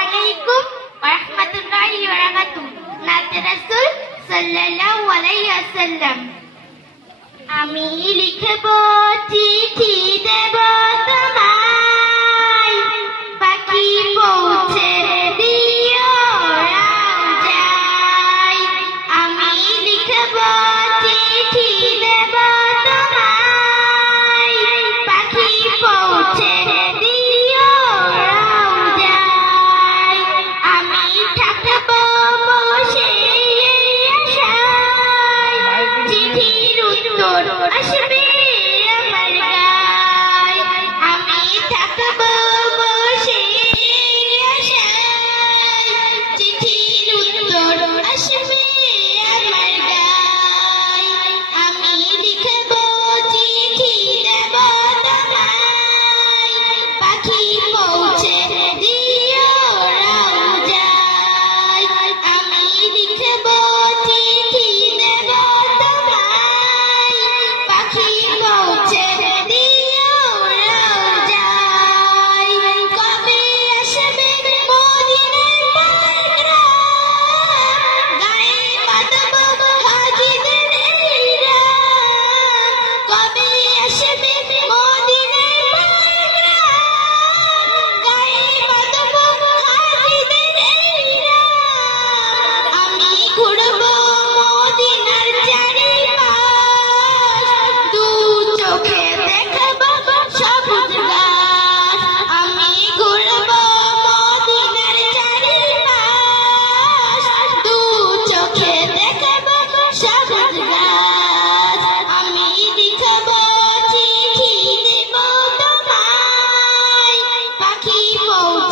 আলাইকুম রহমতুল্লাহি ওয়া বারাকাতুহু নাতে রাসূল সাল্লাল্লাহু আলাইহি ওয়াসাল্লাম আমি লিখব চিঠি দেব তোমার no, no, no,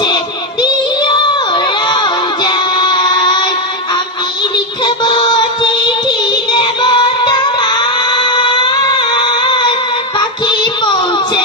মুছে দিও রওজায় আমি লিখব চিঠি দেব তোমার পাখি পৌঁছে